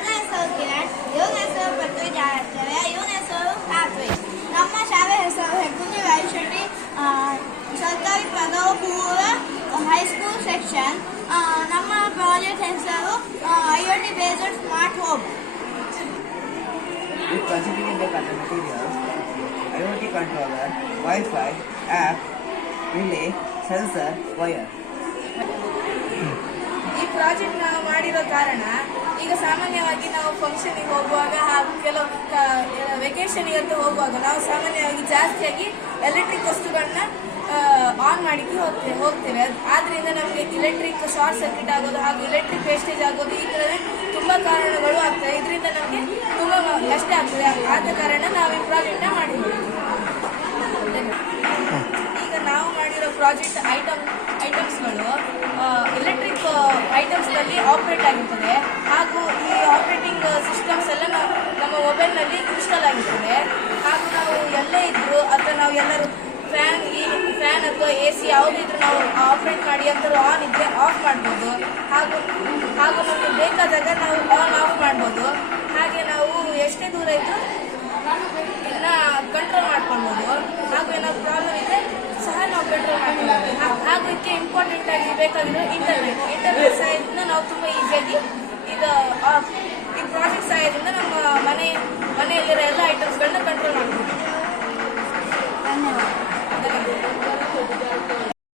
ನನ್ನ ಹೆಸರು ಕಿರಣ್, ಇವನ ಹೆಸರು ಪೃಥ್ವಿಜಾಚಾರ್ಯ, ಇವನ ಹೆಸರು ಕಾರ್ತಿಕ್. ನಮ್ಮ ಶಾಲೆ ಹೆಸರು ಹೆಗ್ಗುಂದಿ ರಾಯಶೆಟ್ಟಿ ಸರ್ಕಾರಿ ಪದವಿ ಪೂರ್ವ ಹೈಸ್ಕೂಲ್ ಸೆಕ್ಷನ್. ನಮ್ಮ ಪ್ರಾಜೆಕ್ಟ್ ಹೆಸರು IoT based smart home. With considering the materials, IoT controller, Wi-Fi, app, relay, sensor, wire. ಈ ಪ್ರಾಜೆಕ್ಟ್ ನಾವು ಮಾಡಿರೋ ಕಾರಣ ಈಗ ಸಾಮಾನ್ಯವಾಗಿ ನಾವು ಫಂಕ್ಷನ್ಗೆ ಹೋಗುವಾಗ ಹಾಗೂ ಕೆಲವು ವೆಕೇಶನ್ಗೆ ಅಂತ ಹೋಗುವಾಗ ನಾವು ಸಾಮಾನ್ಯವಾಗಿ ಜಾಸ್ತಿಯಾಗಿ ಎಲೆಕ್ಟ್ರಿಕ್ ವಸ್ತುಗಳನ್ನ ಆನ್ ಮಾಡಿಕ್ಕೆ ಹೋಗ್ತೇವೆ. ಆದ್ರಿಂದ ನಮಗೆ ಎಲೆಕ್ಟ್ರಿಕ್ ಶಾರ್ಟ್ ಸರ್ಕ್ಯೂಟ್ ಆಗೋದು ಹಾಗೂ ಎಲೆಕ್ಟ್ರಿಕ್ ವೇಸ್ಟೇಜ್ ಆಗೋದು ಈ ಥರ ತುಂಬ ಕಾರಣಗಳು ಆಗ್ತವೆ. ಇದರಿಂದ ನಮಗೆ ತುಂಬ ನಷ್ಟ ಆಗ್ತದೆ. ಆದ ಕಾರಣ ನಾವು ಈ ಪ್ರಾಜೆಕ್ಟ್ನ ಮಾಡಿದ್ದೀವಿ. ಈಗ ನಾವು ಮಾಡಿರೋ ಪ್ರಾಜೆಕ್ಟ್ ಐಟಮ್ಸ್ಗಳು ಎಲೆಕ್ಟ್ರಿಕ್ ಐಟಮ್ಸ್ನಲ್ಲಿ ಆಪರೇಟ್ ಆಗಿರ್ತದೆ ಹಾಗೂ ಈ ಆಪರೇಟಿಂಗ್ ಸಿಸ್ಟಮ್ಸ್ ಎಲ್ಲ ನಮ್ಮ ಮೊಬೈಲ್ನಲ್ಲಿ ಇನ್ಸ್ಟಾಲ್ ಆಗಿರ್ತದೆ. ಹಾಗೂ ನಾವು ಎಲ್ಲೇ ಇದ್ದರೂ ಅಥವಾ ನಾವು ಎಲ್ಲರೂ ಫ್ಯಾನ್ ಅಥವಾ AC ಯಾವುದಿದ್ರು ನಾವು ಆಪರೇಟ್ ಮಾಡಿ ಅಂತರೂ ಆನ್ ಇದ್ದರೆ ಆಫ್ ಮಾಡ್ಬೋದು. ಹಾಗೂ ನಮಗೆ ಬೇಕಾದಾಗ ನಾವು ಆನ್ ಆಫ್ ಮಾಡ್ಬೋದು. ಹಾಗೆ ನಾವು ಎಷ್ಟೇ ದೂರ ಇದ್ದರೂ ಇದನ್ನ ಕಂಟ್ರೋಲ್ ಮಾಡ್ಕೊಳ್ಬೋದು. ಹಾಗೂ ಏನಾದ್ರು ಪ್ರಾಬ್ಲಮ್ ಇದ್ದರೆ ಸಹ ನಾವು ಕಂಟ್ರೋಲ್ ಮಾಡ್ಕೊಳ್ಬೋದು. ಹಾಗೂ ಇದಕ್ಕೆ ಇಂಪಾರ್ಟೆಂಟ್ ಆಗಿ ಬೇಕಾಗಿರೋ ಇಂಟರ್ನೆಟ್ ಸಹ ಇದನ್ನ ನಾವು ತುಂಬ ಈಸಿಯಾಗಿ